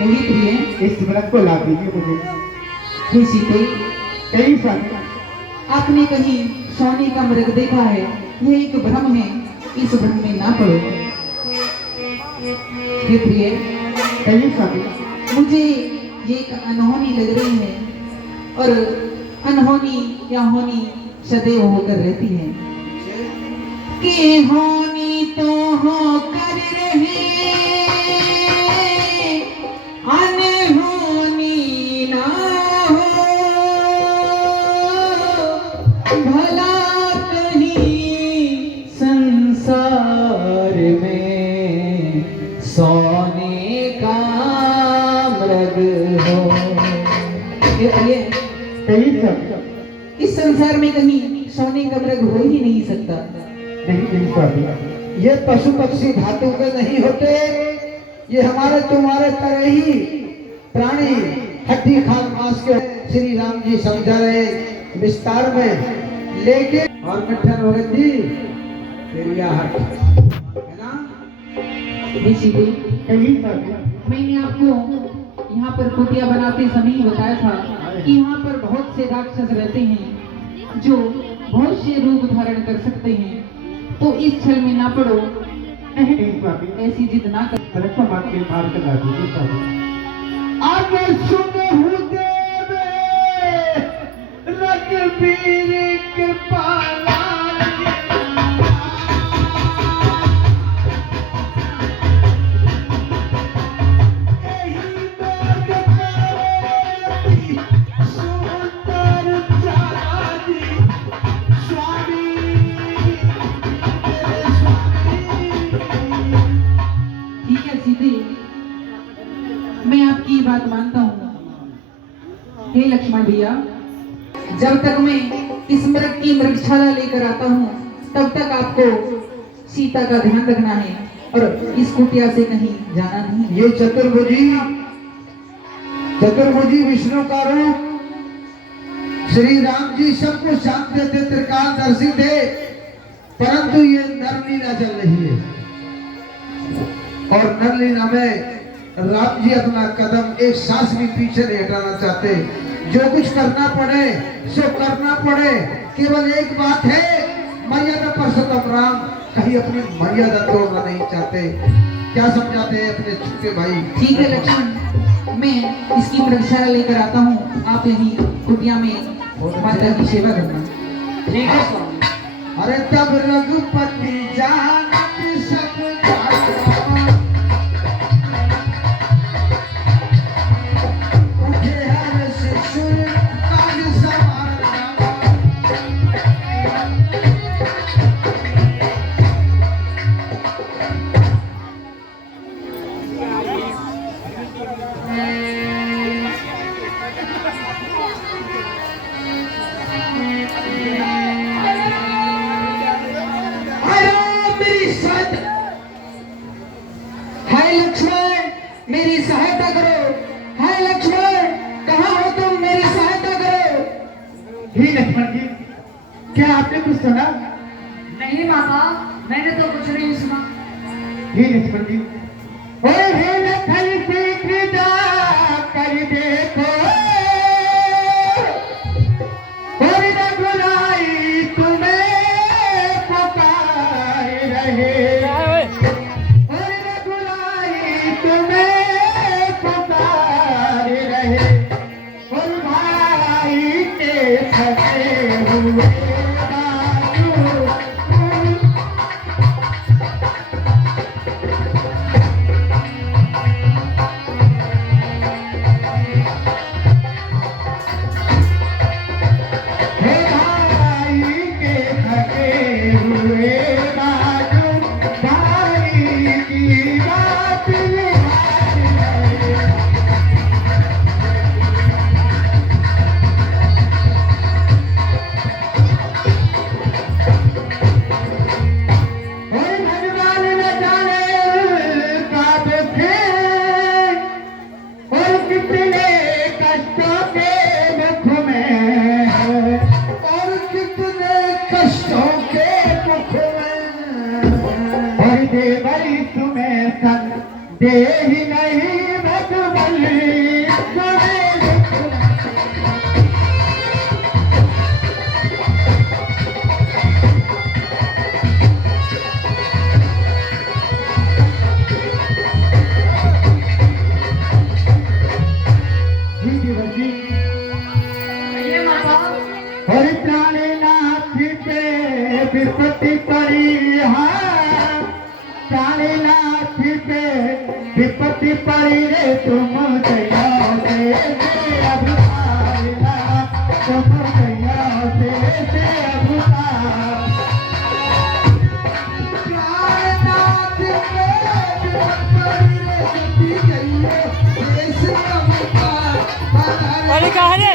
कहिए प्रिय। इस व्रत को ला दीजिए मुझे। हे सीते, कहीं स्वामी, आपने कहीं सोने का मृग देखा है? यह एक भ्रम है, इस भ्रम में ना पड़ो। हे प्रिय, कहीं स्वामी, मुझे ये एक अनहोनी लग रही है, और अनहोनी या होनी सदैव होकर रहती है कि होनी तो होकर रहे, अनहोनी ना हो, भला कहीं संसार में सोने का मृग हो। ये कहीं स्वामी, इस संसार में कहीं सोने का मृग हो ही नहीं सकता। नहीं स्वामी, ये पशु पक्षी धातु के नहीं होते, ये हमारे तुम्हारे तरह ही प्राणी हड्डी खान मांस के। श्री राम जी समझा रहे विस्तार में, लेकिन और मिठन भगत जी तेरिया हट है ना। सीते, कहीं स्वामी, मैंने आपको यहाँ पर कुटिया बनाते समय ही बताया था कि यहाँ पर बहुत से राक्षस रहते हैं जो बहुत से रूप धारण कर सकते हैं, तो इस छल में ना पड़ो। नहीं स्वामी, ऐसी जिद ना कर। व्रत को मार के पार कर ला दीजिए स्वामी। आगे सुनहु देवे रघुबीर कृपाला, ठीक है सीते, मैं आपकी बात मानता हूँ। हे लक्ष्मण भैया, जब तक मैं इस मृग की मृगशाला लेकर आता हूँ, तब तक आपको सीता का ध्यान रखना है और इस कुटिया से कहीं जाना नहीं। ये चतुर्भुजी विष्णु का रूप श्री राम जी सबको शांत देते, त्रिकालदर्शी थे, परंतु ये नरलीला चल रही है और नरलीला में राम जी अपना कदम एक सांस भी पीछे नहीं हटाना चाहते। जो कुछ करना पड़े सो करना पड़े, केवल एक बात है, मर्यादा पुरुषोत्तम राम कहीं अपनी मर्यादा तोड़ना नहीं चाहते। क्या समझाते हैं अपने छोटे भाई? ठीक है लक्ष्मण, मैं इसकी मृगशाला लेकर आता हूँ, आप यही कुटिया में माता की सेवा करना। ठीक है स्वामी। अरे तब रघुपति जानत सब जाना, उठे हर्ष सुर काज समाना। मेरी सहायता करो। हाय लक्ष्मण, कहाँ हो तुम? मेरी सहायता करो। हे लक्ष्मण जी, क्या आपने कुछ सुना? नहीं माता, मैंने तो कुछ नहीं सुना। हे लक्ष्मण जी, हे लखन शीघ्र कर देखो, और रघुराई तुम्हें पुकार रहे, और रघुराई तुम्हें पुकार रहे, और भाई के फंसे हुए दे ही नहीं मधुबन विपत्ति पड़ी है चाले लाठी पे विपत्ति पड़ी रे तुम गया से अब आइला तुम गया से अब अरे कहा रे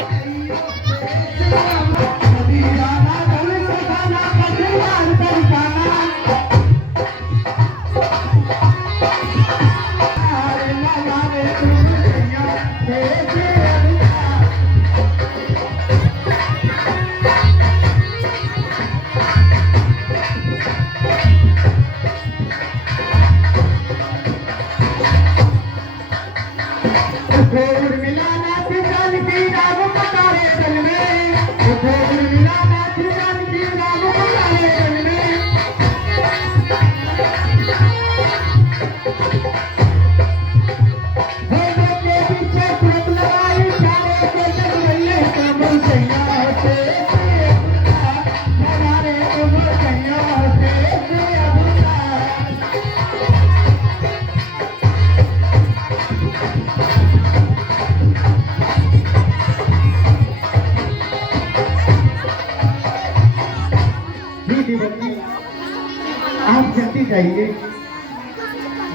आप जल्दी जाइए।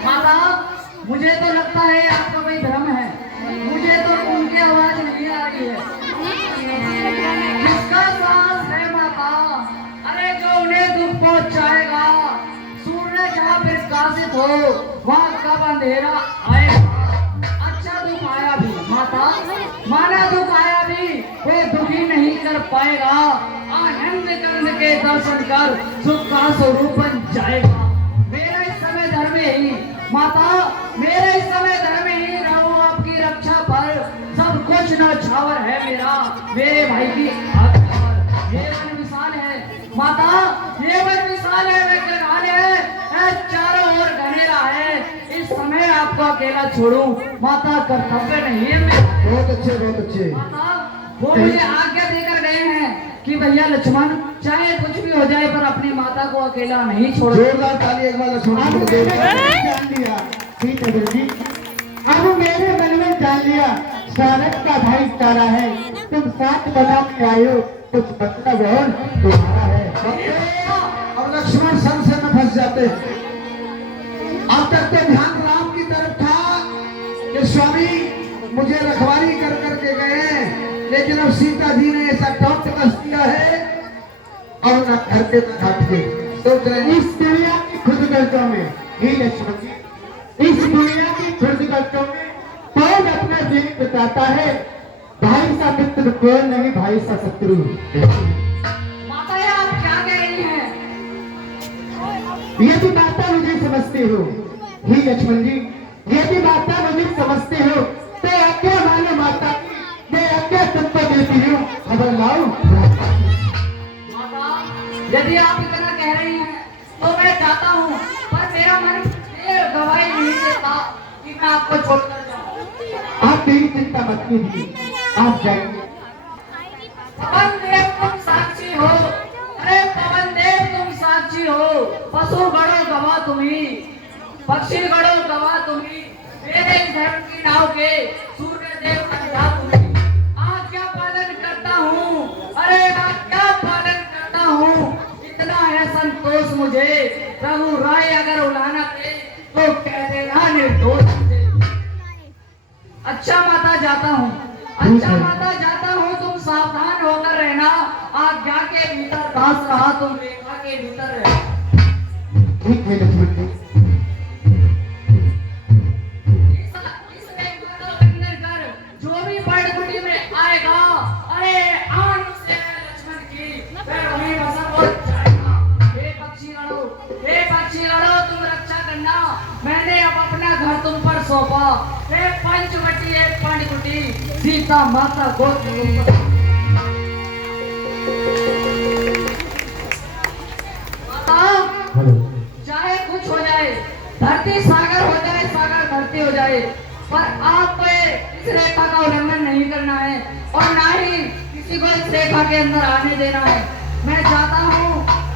माता, मुझे तो लगता है आपका कोई भ्रम है। मुझे तो उनकी आवाज नहीं आ रही है। किसका साहस है माता? अरे जो उन्हें दुख पहुंचाएगा, सूर्य जहाँ प्रकाशित हो वहाँ कब अंधेरा आएगा। अच्छा दुख आया भी माता, माना दुख आया भी वो दुखी नहीं कर पाएगा। आनंद कर्ण के दर्शन कर सुख का स्वरूप बन जाएगा। मेरा इस समय धर्म ही माता, मेरे इस समय धर्म ही रहूं आपकी रक्षा पर। सब कुछ नौछावर है मेरा, मेरे भाई की आज्ञा पर। ये वन विशाल है माता, ये वन विशाल है, वे जंगल है, चारों ओर घनेरा है। इस समय आपको अकेला छोड़ूं माता कर्तव्य नहीं है मेरा। बहुत अच्छे, बहुत अच्छे। माता, वो मुझे आज्ञा देकर गए हैं कि भैया लक्ष्मण, चाहे कुछ भी हो जाए पर अपनी माता को अकेला नहीं छोड़ो। जोरदार ताली एक बार लक्ष्मण अब को दे। मैंने जान लिया, ठीक है गुरुजी। अब मेरे मन में जान लिया स्वागत का भाईचारा है। तुम साथ बना के आए हो, कुछ मतलब और तुम्हारा है। और लक्ष्मण सन से न फंस जाते। अब तक तो ध्यान राम की तरफ था कि स्वामी मुझे रखवाली कर करके गए, लेकिन अब सीता जी ने ऐसा टॉप कस दिया है और न घर पे न घाट पे। सोच रहे हैं इस दुनिया की खुदगर्जों में ही लक्ष्मण जी, इस दुनिया की खुदगर्जों में कौन अपना जीवन बिताता है? भाई सा मित्र कोई नहीं, भाई सा शत्रु। माता ये आप क्या कह रही हैं? यदि माता मुझे समझते हो ही लक्ष्मण जी, यदि माता मुझे समझते हो तो आज्ञा मानो माता की, मैं आज्ञा सबको देती हूँ। खबर लाओ। माता, यदि आप इतना कह रही हैं तो मैं चाहता हूँ, पर मेरा मन ये गवाही नहीं देता कि मैं आपको छोड़कर जाऊँ। आप मेरी चिंता मत कीजिए, आप जाइए। पवन देव तुम साक्षी हो, अरे पवन देव तुम साक्षी हो। पशु गणों गवाह तुम्ही, पक्षी गणों गवाह तुम्ही, मेरे इस धर्म की नाव के सूर्य देव कंधा तुम्ही। आज्ञा पालन करता हूँ, अरे आज्ञा पालन करता हूँ, इतना है संतोष मुझे। प्रभु राय अगर उलाना दे तो कह देना निर्दोष मुझे। अच्छा माता जाता हूँ, अच्छा माता जाता हूँ, तुम सावधान होकर रहना। आज्ञा के भीतर दास रहा, तुम रेखा के भीतर रह। ठीक है लक्ष्मण जी। इस रेखा का उल्लंघन कर जो भी पर्णकुटी में आएगा, अरे आन से लक्ष्मण की फिर वहीं बसर हो जाएगा। हे पक्षीगणों, हे पक्षीगणों, तुम रक्षा करना। मैंने अब अपना घर तुम पर सौंपा। हे पंचवटी, हे पर्णकुटी, सीता माता गोत्र तुम पर। माता, हेलो। चाहे कुछ हो जाए, धरती सागर हो जाए, सागर धरती हो जाए, पर आपको इस रेखा का उल्लंघन नहीं करना है और ना ही किसी को इस रेखा के अंदर आने देना है। मैं चाहता हूँ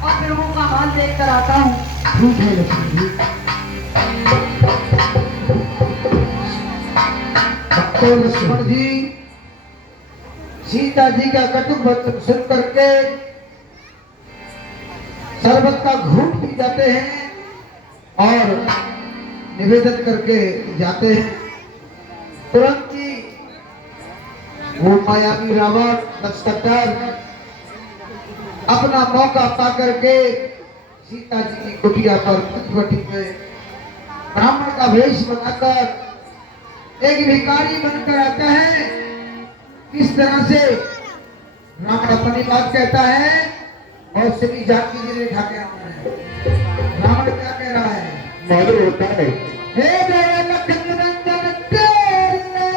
और फिल्मों का हाल देख कर आता हूँ। ठीक है लक्ष्मण जी। तो लक्ष्मण जी सीता जी का कटु वचन सुन करके शरबत का घूंट पी जाते हैं और निवेदन करके जाते हैं। तुरंत ही वो मायावी रावण नक्षत्र अपना मौका पा करके सीता जी की कुटिया पर पंचवटी में ब्राह्मण का वेश बनाकर एक भिखारी बनकर आता है। किस तरह से रावण अपनी बात कहता है और श्री जानकी जी ने ढाके रखा है। रावण क्या कह रहा है? मालूम होता है हे दया लखन रंजन तेरा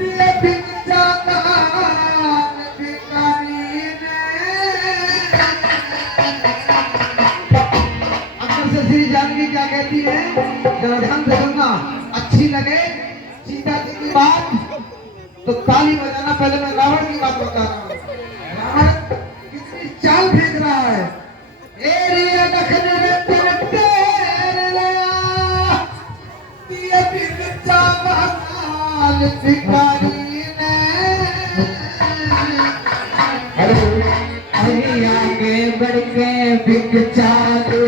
ये भिक्षा दान भिखारी ने। अंदर से श्री जानकी क्या कहती है? जरा ध्यान से सुनना, अच्छी लगे सीता जी की बात तो ताली बजाना। पहले मैं रावण की बात बता रहा हूँ। रावण कितनी चाल फेंक रहा है। एरिया दखन रंजन तेरा ये भिक्षा दान भिखारी ने। अरे आगे बढ़ के भिक्षा दो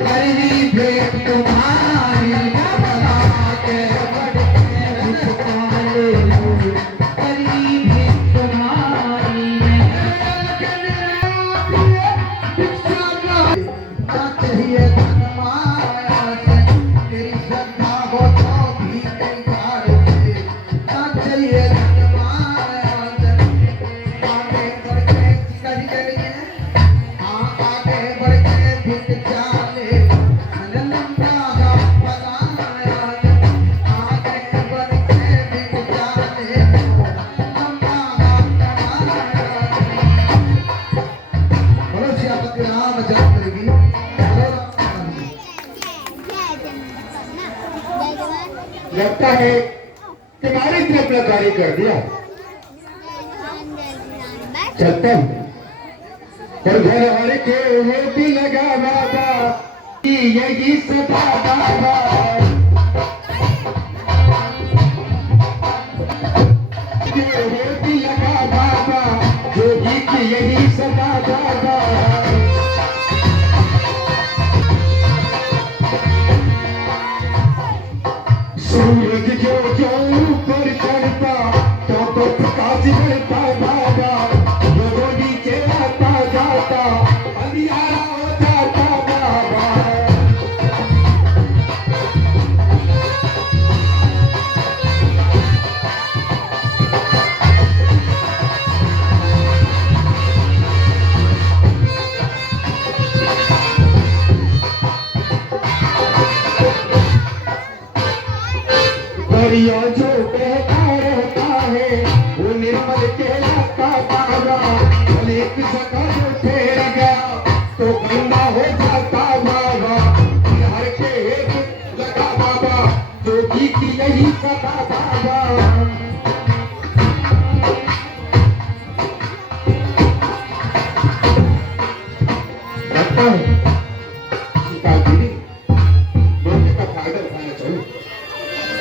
करनी भेंट तुम्हारी आगे बढ़ के भिक्षा दो करनी भेंट तुम्हारी। ना चाहिए धन माया से, तेरी श्रद्धा हो तो भी कई बार से। ना चाहिए धन माया से, आगे बढ़ के सीता जी कह रही है, हाँ आगे बढ़ के भिक्षा ले लंबा राह बताया से। आगे बढ़ के भिक्षा ले लंबा राह बताया से। बोलो श्रीपति रामचंद्र की। बोलो राम जी। लगता है तुम्हारी तरफ अपना कार्य कर दिया। चलता हूँ और घर वाले के हो भी लगा बाबा यही सदा बाबा। हो भी लगा बाबा जो गीत यही सदा बाबा। सूरज जो ऊपर चढ़ता तो प्रकाश बढ़ता बाबा। जो नीचे आता जाता अंधियारा हो जाता बाबा। दरिया जो बहता रहता है वो निर्मल कहलाता बाबा। एक जगह जो ठहर गया तो गंदा हो जाता बाबा। हर के एक लगा बाबा जो गीत यही सदा बाबा। लगता है सीता जी मौके का फायदा उठाना चाहिए।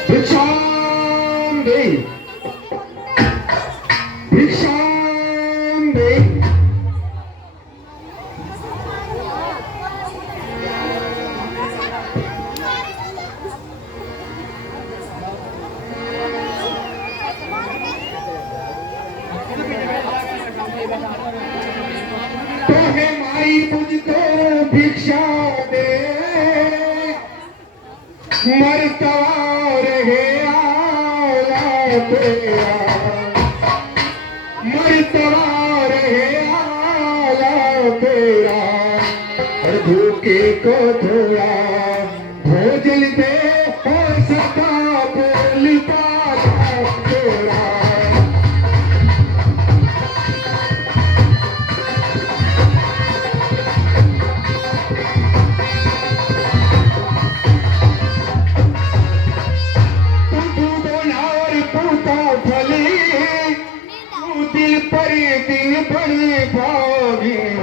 भिक्षाम दे भिक्षाम दे। तो है माई मुझको भिक्षा दे मरतवार है आया तेरा। मरतवार है आया तेरा। और धोखे को धोया भोजन दे और सदा बोल पाता तेरा। दिल पर तीन बड़ी भागी